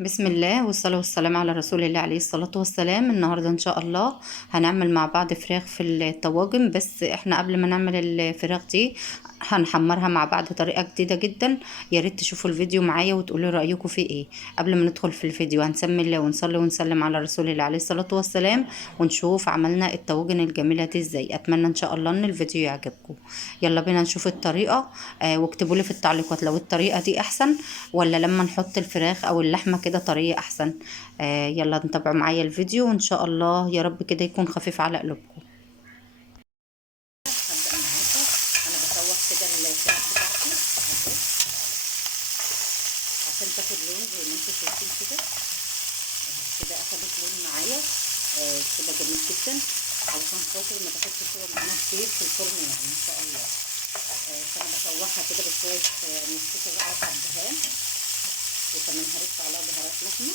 بسم الله والصلاة والسلام على رسول الله عليه الصلاة والسلام. النهاردة إن شاء الله هنعمل مع بعض فراخ في الطواجن، بس احنا قبل ما نعمل الفراخ دي هنحمرها مع بعض طريقة جديدة جدا. يا ريت تشوفوا الفيديو معايا وتقولوا رأيكم فيه ايه. قبل ما ندخل في الفيديو هنسمي الله ونصلي ونسلم على رسول الله عليه الصلاة والسلام، ونشوف عملنا الطواجن الجميلة دي ازاي. اتمنى ان شاء الله ان الفيديو يعجبكم. يلا بينا نشوف الطريقة. واكتبوا لي في التعليقات لو الطريقة دي احسن ولا لما نحط الفراخ او اللحمة كده طريقة احسن. يلا نتابعوا معايا الفيديو وان شاء الله يا رب كده يكون خفيف على قلوبكم. هبدأ معاكم. انا بشوح كده الفراخ بتاعتي اهو عشان تاخد لون زي ما انتم شايفين كده. كده اخدت لون معايا كده جميل جدا، علشان خاطر ما تاخدش سوا معانا كتير في الفرن يعني ان شاء الله. فانا بشوحها كده بشويه مستكه بقى حبهان، وكمان هرش عليها بهارات لحمه.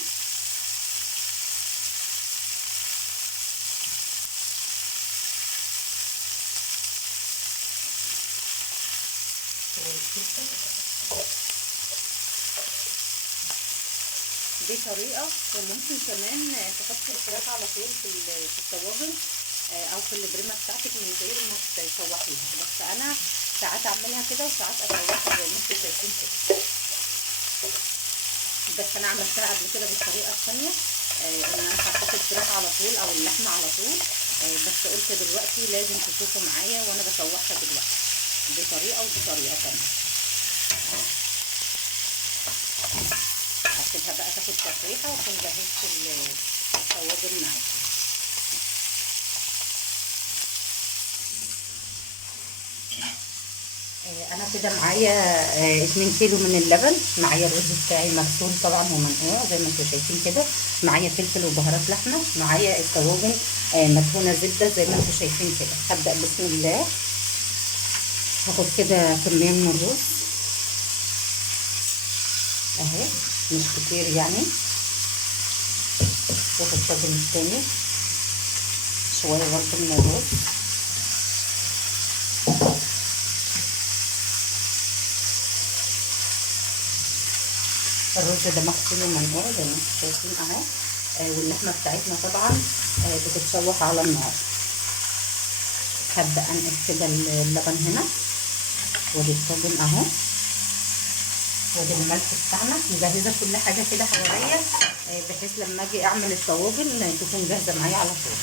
دي طريقة، وممكن كمان تحط الفراخ على طول في الطواجن او في البريمة بتاعتك من غير ما تشوحيها، بس انا ساعات اعملها كده وساعات اشوحها زي ما انتم شايفين كده. بس انا عملتها قبل كده بالطريقة الثانية، ان انا حطيت الفراخ على طول او اللحمة على طول. بس قلت دلوقتي لازم تشوفوا معايا وانا بشوحها دلوقتي. دي طريقة ودي طريقة تانية. هسيبها بقى تاخد تشويحه واكون جهزت الطواجن معاكي. انا كده معايا 2 كيلو من اللبن، معايا الرز بتاعي مغسول طبعا ومنقوع زي ما انتم شايفين كده، معايا فلفل وبهارات لحمه، معايا الطواجن مدهونه زبده زي ما انتم شايفين كده. هبدا بسم الله. هاخد كده كميه من الرز اهي، مش كتير يعني. وفي الطاجن التاني شويه برضه من الرز. الرز ده مغسول ومنقوع زي ما انتم شايفين اهو. واللحمه بتاعتنا طبعا بتتشوح على النار. هبدا انقل كده اللبن هنا، وادي الطاجن اهو، وادي الملح بتاعنا. مجهزه كل حاجه كده حواليا بحيث لما اجي اعمل الطواجن تكون جاهزه معايا على طول.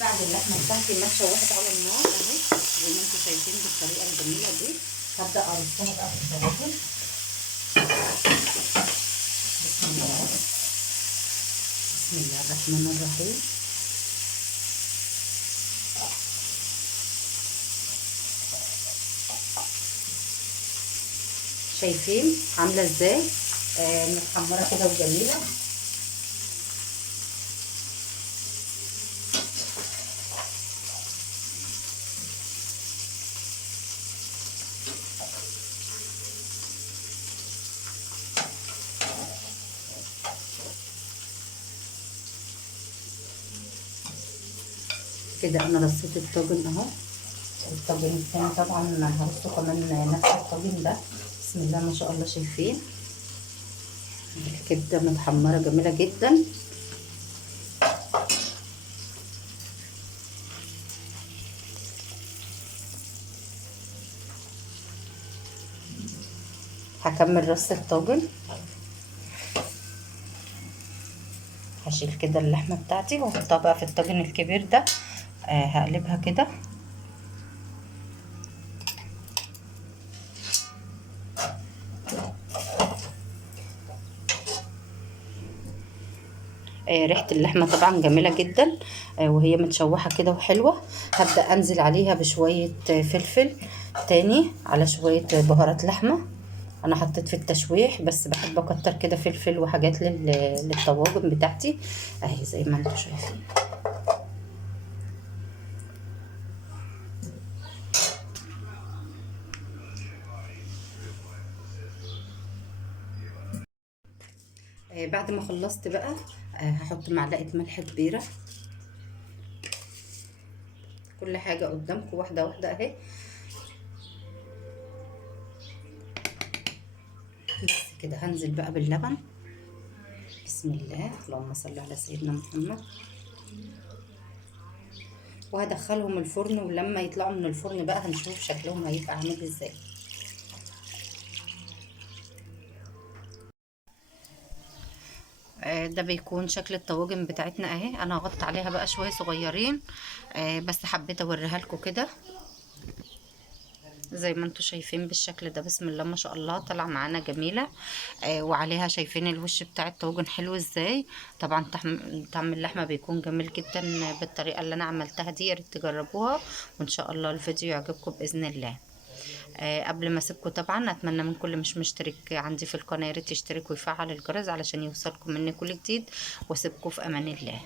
بعد اللحمه بتاعتي ما اتشوحت على النار اهي زي ما انتم شايفين بالطريقه الجميله دي، هبدا ارصها بقى في الطواجن. بسم الله، بسم الله الرحمن الرحيم. شايفين عامله ازاي متحمره كده وجميله. كده انا رصيت الطاجن اهو. الطاجن التاني طبعا هرصه كمان نفس الطاجن ده. بسم الله ما شاء الله. شايفين الكبده متحمره جميله جدا. هكمل رص الطاجن. هشيل كده اللحمه بتاعتي واحطها بقى في الطاجن الكبير ده. هقلبها كده. ريحه اللحمه طبعا جميله جدا وهي متشوحه كده وحلوه. هبدا انزل عليها بشويه فلفل تاني على شويه بهارات لحمه. انا حطيت في التشويح بس بحب اكتر كده فلفل وحاجات للطواجن بتاعتي اهي زي ما انتم شايفين. بعد ما خلصت بقى هحط معلقه ملح كبيره كل حاجه قدامكم واحده واحده اهي. بس كده هنزل بقى باللبن. بسم الله، اللهم صل على سيدنا محمد. وهدخلهم الفرن، ولما يطلعوا من الفرن بقى هنشوف شكلهم هيبقى عامل ازاي. ده بيكون شكل الطواجن بتاعتنا اهي. انا هغطي عليها بقى شويه صغيرين، بس حبيت اوريها لكم كده زي ما انتوا شايفين بالشكل ده. بسم الله ما شاء الله، طلع معانا جميله. وعليها شايفين الوش بتاع الطاجن حلو ازاي. طبعا طعم اللحمه بيكون جميل جدا بالطريقه اللي انا عملتها دي، يا ريت تجربوها، وان شاء الله الفيديو يعجبكم باذن الله. قبل ما اسيبكم طبعا اتمنى من كل مش مشترك عندي في القناه يا ريت يشترك ويفعل الجرس علشان يوصلكم مني كل جديد، واسيبكم في امان الله.